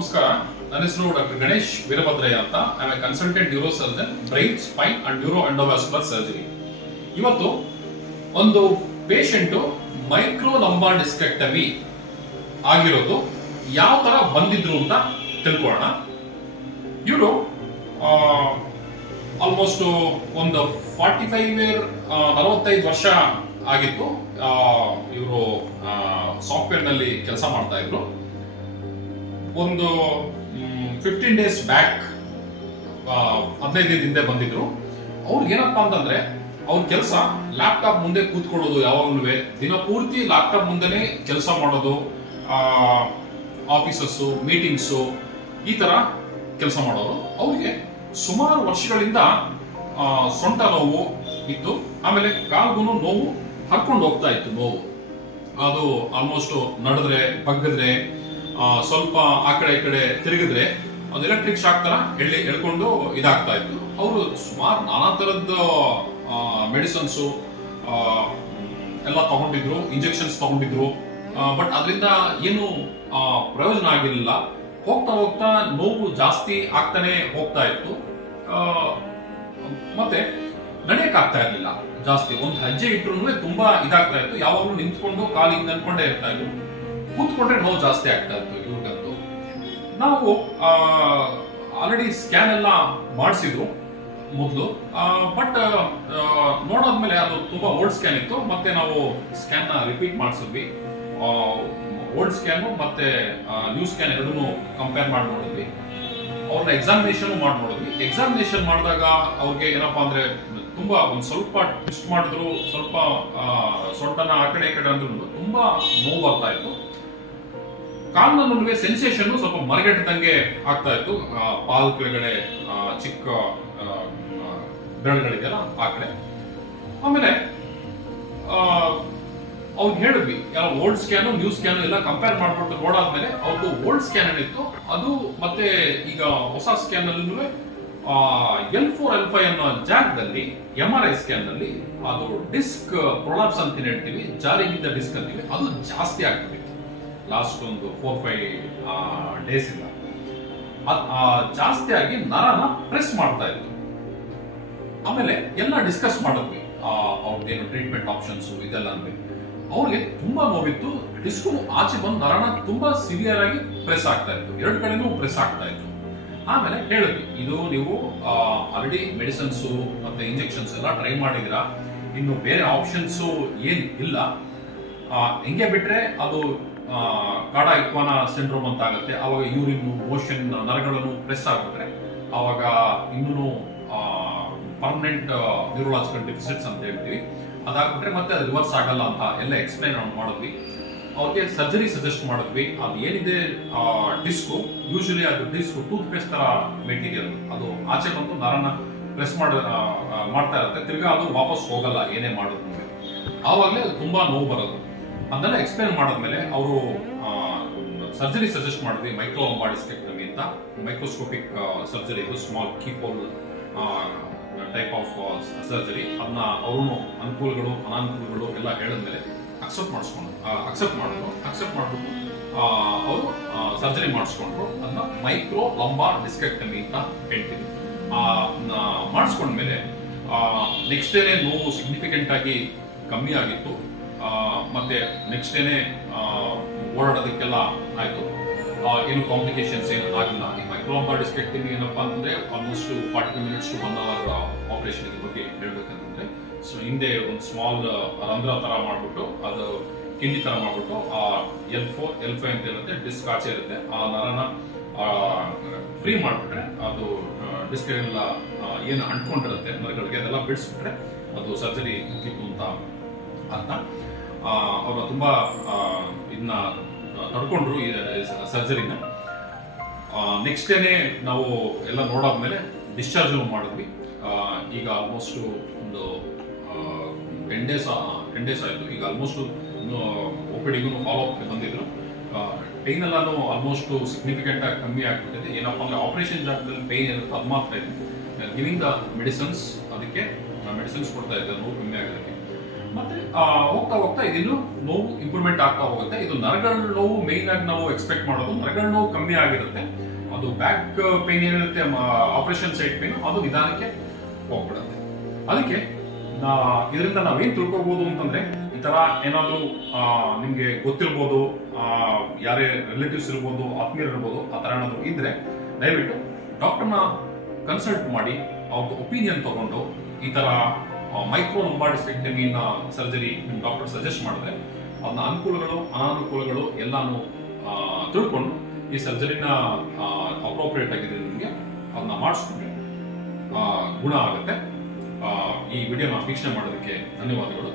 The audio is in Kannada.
ನಮಸ್ಕಾರ. ನನ್ನ ಹೆಸರು ಡಾಕ್ಟರ್ ಗಣೇಶ್ ವೀರಭದ್ರಯ್ಯ ಅಂತ. I am a consultant neuro surgeon, brain, spine and neuro endovascular surgery. ಇವತ್ತು ಒಂದು ಪೇಷಂಟ್ ಮೈಕ್ರೋ ಲಂಬಾರ್ ಡಿಸ್ಕೆಕ್ಟಮಿ ಆಗಿರೋದು ಯಾವ ತರ ಬಂದಿದ್ರು ಅಂತ ತಿಳ್ಕೊಳ್ಳೋಣ. ಇವರು ಆಲ್ಮೋಸ್ಟ್ ಒಂದು 45 ವರ್ಷ ಆಗಿತ್ತು. ಇವರು ಸಾಫ್ಟ್ವೇರ್ ನಲ್ಲಿ ಕೆಲಸ ಮಾಡ್ತಾ ಇದ್ರು. ಒಂದು 15 ಡೇಸ್ ಬ್ಯಾಕ್ 15 ದಿನದಿಂದ ಬಂದಿದ್ರು. ಅವ್ರಿಗೆ ಏನಪ್ಪಾ ಅಂತಂದ್ರೆ ಅವ್ರ ಕೆಲಸ ಲ್ಯಾಪ್ಟಾಪ್ ಮುಂದೆ ಕೂತ್ಕೊಳ್ಳೋದು, ಯಾವಾಗ್ಲೂ ದಿನ ಪೂರ್ತಿ ಲ್ಯಾಪ್ಟಾಪ್ ಮುಂದೆನೆ ಕೆಲಸ ಮಾಡೋದು, ಆಫೀಸಸ್, ಮೀಟಿಂಗ್ಸ್, ಈ ತರ ಕೆಲಸ ಮಾಡೋರು. ಅವ್ರಿಗೆ ಸುಮಾರು ವರ್ಷಗಳಿಂದ ಸೊಂಟ ನೋವು ಇತ್ತು. ಆಮೇಲೆ ಕಾಲ್ಗೂ ನೋವು ಹರ್ಕೊಂಡು ಹೋಗ್ತಾ ಇತ್ತು. ನೋವು ಅದು ಆಲ್ಮೋಸ್ಟ್ ನಡೆದ್ರೆ, ಬಗ್ಗಿದ್ರೆ, ಸ್ವಲ್ಪ ಆ ಕಡೆ ಈ ಕಡೆ ತಿರುಗಿದ್ರೆ ಒಂದು ಎಲೆಕ್ಟ್ರಿಕ್ ಶಾಕ್ ತರ ಎಳ್ಕೊಂಡು ಇದಾಗ್ತಾ ಇತ್ತು. ಅವರು ಸುಮಾರು ನಾನಾ ತರದ ಮೆಡಿಸಿನ್ಸ್ ಎಲ್ಲ ತಗೊಂಡಿದ್ರು, ಇಂಜೆಕ್ಷನ್ಸ್ ತಗೊಂಡಿದ್ರು. ಬಟ್ ಅದರಿಂದ ಏನು ಪ್ರಯೋಜನ ಆಗಿರಲಿಲ್ಲ. ಹೋಗ್ತಾ ಹೋಗ್ತಾ ನೋವು ಜಾಸ್ತಿ ಆಗ್ತಾನೆ ಹೋಗ್ತಾ ಇತ್ತು. ಮತ್ತೆ ನಡೆಯಕ್ ಆಗ್ತಾ ಇರ್ಲಿಲ್ಲ ಜಾಸ್ತಿ. ಒಂದು ಹೆಜ್ಜೆ ಇಟ್ರು ತುಂಬಾ ಇದಾಗ್ತಾ ಇತ್ತು. ಯಾವಾಗ್ಲೂ ನಿಂತ್ಕೊಂಡು ಕಾಲಿಂದ ಅನ್ಕೊಂಡೇ ಇರ್ತಾ ಇದ್ರು. ಕೂತ್ಕೊಂಡ್ರೆ ನೋವು ಜಾಸ್ತಿ ಆಗ್ತಾ ಇತ್ತು ಇವ್ರಿಗಂತೂ. ನಾವು ಆಲ್ರೆಡಿ ಸ್ಕ್ಯಾನ್ ಎಲ್ಲ ಮಾಡಿಸಿದ್ರು ಮೊದಲು. ಬಟ್ ನೋಡಾದ್ಮೇಲೆ ಅದು ತುಂಬಾ ಓಲ್ಡ್ ಸ್ಕ್ಯಾನ್ ಇತ್ತು. ಮತ್ತೆ ನಾವು ಸ್ಕ್ಯಾನ್ ನ ರಿಪೀಟ್ ಮಾಡಿಸಿದ್ವಿ. ಓಲ್ಡ್ ಸ್ಕ್ಯಾನ್ ಮತ್ತೆ ನ್ಯೂ ಸ್ಕ್ಯಾನ್ ಎರಡನ್ನೂ ಕಂಪೇರ್ ಮಾಡಿ ನೋಡಿದ್ವಿ. ಅವ್ರನ್ನ ಎಕ್ಸಾಮಿನೇಷನ್ ಮಾಡಿ ನೋಡಿದ್ವಿ. ಎಕ್ಸಾಮಿನೇಷನ್ ಮಾಡಿದಾಗ ಅವ್ರಿಗೆ ಏನಪ್ಪಾ ಅಂದ್ರೆ ತುಂಬಾ ಒಂದ್ ಸ್ವಲ್ಪ ಟ್ವಿಸ್ಟ್ ಮಾಡಿದ್ರು, ಸ್ವಲ್ಪ ಸೊಂಟನ ಆ ಕಡೆ ಈ ಕಡೆ ಅಂದ್ರೂ ತುಂಬಾ ನೋವು ಬರ್ತಾ ಇತ್ತು. ಕಾಲ್ನ ಸೆನ್ಸೇಷನ್ ಸ್ವಲ್ಪ ಮರಗಟ್ಟಿದಂಗೆ ಆಗ್ತಾ ಇತ್ತು. ಪಾಲ್ ಕೆಳಗಡೆ ಚಿಕ್ಕ ಬೆರಳುಗಳಿದೆಯಲ್ಲ ಆ ಕಡೆ. ಆಮೇಲೆ ಅವ್ರಿಗೆ ಹೇಳಿದ್ವಿ, ಯಾವ ಓಲ್ಡ್ ಸ್ಕ್ಯಾನ್ ನ್ಯೂ ಸ್ಕ್ಯಾನ್ ಎಲ್ಲ ಕಂಪೇರ್ ಮಾಡ್ಬಿಟ್ಟು ನೋಡಾದ್ಮೇಲೆ ಅವ್ರದ್ದು ಓಲ್ಡ್ ಸ್ಕ್ಯಾನ್ ಏನಿತ್ತು ಅದು ಮತ್ತೆ ಈಗ ಹೊಸ ಸ್ಕ್ಯಾನ್ ನಲ್ಲಿ L4 L5 ಅನ್ನೋ ಜಾಗದಲ್ಲಿ MRI ಸ್ಕ್ಯಾನ್ ನಲ್ಲಿ ಅದು ಡಿಸ್ಕ್ ಪ್ರೊಲಾಪ್ಸ್ ಅಂತ ಹೇಳ್ತೀವಿ, ಜಾರಿಗಿದ್ದ ಡಿಸ್ಕ್ ಅಂತೀವಿ, ಅದು ಜಾಸ್ತಿ ಆಗ್ತದೆ ಲಾಸ್ಟ್ ಒಂದು 4-5 ಡೇಸ್ ಇಂದ. ಜಾಸ್ತಿ ಆಗಿ ನರನ ಪ್ರೆಸ್ ಮಾಡ್ತಾ ಇತ್ತು. ಆಮೇಲೆ ಎಲ್ಲ ಡಿಸ್ಕಸ್ ಮಾಡಿದ್ವಿ, ಅವ್ರದ್ದೇನು ಟ್ರೀಟ್ಮೆಂಟ್ ಆಪ್ಷನ್ಸ್ ಇದೆಲ್ಲ ಅಂದ್ರೆ. ಅವ್ರಿಗೆ ತುಂಬಾ ನೋವಿತ್ತು. ಡಿಸ್ಕ್ ಆಚೆ ಬಂದು ನರನ ತುಂಬಾ ಸಿವಿಯರ್ ಆಗಿ ಪ್ರೆಸ್ ಆಗ್ತಾ ಇತ್ತು. ಎರಡು ಕಡೆನೂ ಪ್ರೆಸ್ ಆಗ್ತಾ ಇತ್ತು. ಆಮೇಲೆ ಹೇಳಿದ್ವಿ, ಇದು ನೀವು ಆಲ್ರೆಡಿ ಮೆಡಿಸಿನ್ಸ್ ಮತ್ತೆ ಇಂಜೆಕ್ಷನ್ಸ್ ಎಲ್ಲ ಟ್ರೈ ಮಾಡಿದಿರಾ, ಇನ್ನು ಬೇರೆ ಆಪ್ಷನ್ಸ್ ಏನ್ ಇಲ್ಲ. ಹಿಂಗೆ ಬಿಟ್ರೆ ಅದು ಕಾಡಾ ಇಕ್ವಾನಾ ಸಿಂಡ್ರೋಮ್ ಅಂತ ಆಗುತ್ತೆ. ಅವಾಗ ಯೂರಿನ್ ಮೋಷನ್ ನರಗಳನ್ನು ಪ್ರೆಸ್ ಆಗ್ಬಿಟ್ರೆ ಅವಾಗ ಇನ್ನೂ ಪರ್ಮನೆಂಟ್ ನ್ಯೂರಲಾಜಿಕಲ್ ಡೆಫಿಸಿಟ್ಸ್ ಅಂತ ಹೇಳ್ತೀವಿ. ಅದಾಗ್ಬಿಟ್ರೆ ಮತ್ತೆ ಅದು ರಿವರ್ಸ್ ಆಗಲ್ಲ ಅಂತ ಎಲ್ಲ ಎಕ್ಸ್ಪ್ಲೈನ್ ಮಾಡಿದ್ವಿ. ಅವ್ರಿಗೆ ಸರ್ಜರಿ ಸಜೆಸ್ಟ್ ಮಾಡಿದ್ವಿ. ಅದು ಏನಿದೆ ಡಿಸ್ಕ್, ಯೂಶಲಿ ಅದು ಡಿಸ್ಕ್ ಟೂತ್ ಪೇಸ್ಟ್ ತರ ಮೆಟೀರಿಯಲ್, ಅದು ಆಚೆ ಬಂದು ನರನ ಪ್ರೆಸ್ ಮಾಡ್ತಾ ಇರುತ್ತೆ. ತಿರ್ಗಾ ಅದು ವಾಪಸ್ ಹೋಗಲ್ಲ ಏನೇ ಮಾಡಿದ್ರು. ಆವಾಗಲೇ ಅದು ತುಂಬಾ ನೋವು ಬರೋದು. ಅದನ್ನೆಲ್ಲ ಎಕ್ಸ್ಪ್ಲೈನ್ ಮಾಡಿದ್ಮೇಲೆ ಅವರು ಸರ್ಜರಿ ಸಜೆಸ್ಟ್ ಮಾಡಿದ್ವಿ, ಮೈಕ್ರೋ ಲಂಬಾರ್ ಡಿಸ್ಕೆಕ್ಟಮಿ ಅಂತ. ಮೈಕ್ರೋಸ್ಕೋಪಿಕ್ ಸರ್ಜರಿ, ಇದು ಸ್ಮಾಲ್ ಕೀಪೋಲ್ ಟೈಪ್ ಆಫ್ ಸರ್ಜರಿ. ಅದನ್ನ ಅವರು ಅನುಕೂಲಗಳು ಅನಾನುಕೂಲಗಳು ಎಲ್ಲ ಹೇಳಿದ್ಮೇಲೆ ಅಕ್ಸೆಪ್ಟ್ ಮಾಡಿದ್ರು. ಅಕ್ಸೆಪ್ಟ್ ಮಾಡ್ಬಿಟ್ಟು ಅವರು ಸರ್ಜರಿ ಮಾಡಿಸ್ಕೊಂಡ್ರು. ಅದನ್ನ ಮೈಕ್ರೋ ಲಂಬಾರ್ ಡಿಸ್ಕೆಕ್ಟಮಿ ಅಂತ ಹೇಳ್ತೀವಿ. ಮಾಡಿಸ್ಕೊಂಡ್ಮೇಲೆ ನೆಕ್ಸ್ಟ್ ಡೇನೆ ನೋವು ಸಿಗ್ನಿಫಿಕೆಂಟ್ ಆಗಿ ಕಮ್ಮಿ ಆಗಿತ್ತು. ಮತ್ತೆ ನೆಕ್ಸ್ಟ್ ಡೇನೆ ಓಡಾಡೋದಕ್ಕೆಲ್ಲ ಆಯ್ತು. ಏನು ಕಾಂಪ್ಲಿಕೇಶನ್ಸ್ ಏನು ಆಗಿಲ್ಲ. ಈ ಮೈಕ್ರೋ ಲಂಬಾರ್ ಡಿಸ್ಕೆಕ್ಟಮಿ ಏನಪ್ಪಾ ಅಂತಂದ್ರೆ almost 45 minutes to 1 hour operation ಬಗ್ಗೆ ಹೇಳ್ಬೇಕಂತಂದ್ರೆ, ಸೊ ಹಿಂದೆ ಒಂದು ಸ್ಮಾಲ್ ರಂಧ್ರ ತರ ಮಾಡ್ಬಿಟ್ಟು, ಅದು ಕಿಂಡಿ ತರ ಮಾಡ್ಬಿಟ್ಟು, L4 L5 ಅಂತ ಇರುತ್ತೆ, ಡಿಸ್ಕ್ ಆಚೆ ಇರುತ್ತೆ, ಆ ನರನ ಫ್ರೀ ಮಾಡ್ಬಿಟ್ರೆ ಅದು ಡಿಸ್ಕ್ ಎಲ್ಲ ಏನು ಅಂಟ್ಕೊಂಡಿರುತ್ತೆ ನರಗಳಿಗೆ ಅದೆಲ್ಲ ಬಿಡಿಸ್ಬಿಟ್ರೆ ಅದು ಸರ್ಜರಿ ಮುಗಿತು ಅಂತ ಅರ್ಥ. ಅವರು ತುಂಬಾ ಇದನ್ನ ತಡ್ಕೊಂಡ್ರು ಈ ಸರ್ಜರಿನ. ನೆಕ್ಸ್ಟ್ ಡೇನೆ ನಾವು ಎಲ್ಲ ನೋಡಾದ್ಮೇಲೆ ಡಿಸ್ಚಾರ್ಜ್ ಮಾಡಿದ್ವಿ. ಈಗ ಆಲ್ಮೋಸ್ಟ್ ಒಂದು 10 ಡೇಸ್ ಆಯ್ತು. ಈಗ ಆಲ್ಮೋಸ್ಟ್ OPDಗೂ ಫಾಲೋ ಅಪ್ ಬಂದಿದ್ರು. ಪೈನ್ ಎಲ್ಲಾನು ಆಲ್ಮೋಸ್ಟ್ ಸಿಗ್ನಿಫಿಕೆಂಟ್ ಆಗಿ ಕಮ್ಮಿ ಆಗ್ಬಿಟ್ಟಿದೆ. ಏನಪ್ಪಾ ಅಂದ್ರೆ ಆಪರೇಷನ್ ಜಾಗದಲ್ಲಿ ಪೈನ್ ಇರುತ್ತೆ, ಅದು ಮಾತ್ರ ಇದೆ. ಗಿವಿಂಗ್ ದ ಮೆಡಿಸಿನ್ಸ್, ಅದಕ್ಕೆ ಮೆಡಿಸಿನ್ಸ್ ಕೊಡ್ತಾ ಇದ್ದಾರೆ ನೋವು ಕಮ್ಮಿ ಆಗೋದಕ್ಕೆ. ಮತ್ತೆ ಹೋಗ್ತಾ ಹೋಗ್ತಾ ಇದಿನ್ನು ನೋವು ಇಂಪ್ರೂವ್ಮೆಂಟ್ ಆಗ್ತಾ ಹೋಗುತ್ತೆ. ಇದು ನರಗಳ ನೋವು ಮೇನ್ ಆಗಿ ನಾವು ಎಕ್ಸ್ಪೆಕ್ಟ್ ಮಾಡೋದು, ನರಗಳ ನೋವು ಕಮ್ಮಿ ಆಗಿರುತ್ತೆ. ಅದು ಬ್ಯಾಕ್ ಪೇನ್ ಏನಿರುತ್ತೆ, ಆಪರೇಷನ್ ಸೈಡ್ ಪೇನ್, ಅದು ನಿಧಾನಕ್ಕೆ ಹೋಗ್ಬಿಡುತ್ತೆ. ಅದಕ್ಕೆ ಇದರಿಂದ ನಾವೇನ್ ತಿಳ್ಕೊಬಹುದು ಅಂತಂದ್ರೆ, ಈ ತರ ಏನಾದ್ರು ನಿಮ್ಗೆ ಗೊತ್ತಿರ್ಬೋದು, ಯಾರೇ ರಿಲೇಟಿವ್ಸ್ ಇರ್ಬೋದು, ಆತ್ಮೀಯರು ಇರ್ಬೋದು, ಆ ತರ ಏನಾದ್ರು ಇದ್ರೆ ದಯವಿಟ್ಟು ಡಾಕ್ಟರ್ನ ಕನ್ಸಲ್ಟ್ ಮಾಡಿ ಅವ್ರದ್ದು ಒಪಿನಿಯನ್ ತಗೊಂಡು ಈ ತರ ಮೈಕ್ರೋ ಲಂಬಾರ್ಡಿಸ್ಟೆಕ್ಟಮಿ ಸರ್ಜರಿ ಡಾಕ್ಟರ್ ಸಜೆಸ್ಟ್ ಮಾಡಿದ್ರೆ ಅದನ್ನ ಅನುಕೂಲಗಳು ಅನಾನುಕೂಲಗಳು ಎಲ್ಲಾನು ತಿಳ್ಕೊಂಡು ಈ ಸರ್ಜರಿನ ಅಪ್ರೋಪ್ರಿಯೇಟ್ ಆಗಿದೆ ನಿಮಗೆ ಅದನ್ನ ಮಾಡಿಸ್ಕೊಂಡ್ರೆ ಗುಣ ಆಗುತ್ತೆ. ಈ ವಿಡಿಯೋನ ವೀಕ್ಷಣೆ ಮಾಡೋದಕ್ಕೆ ಧನ್ಯವಾದಗಳು.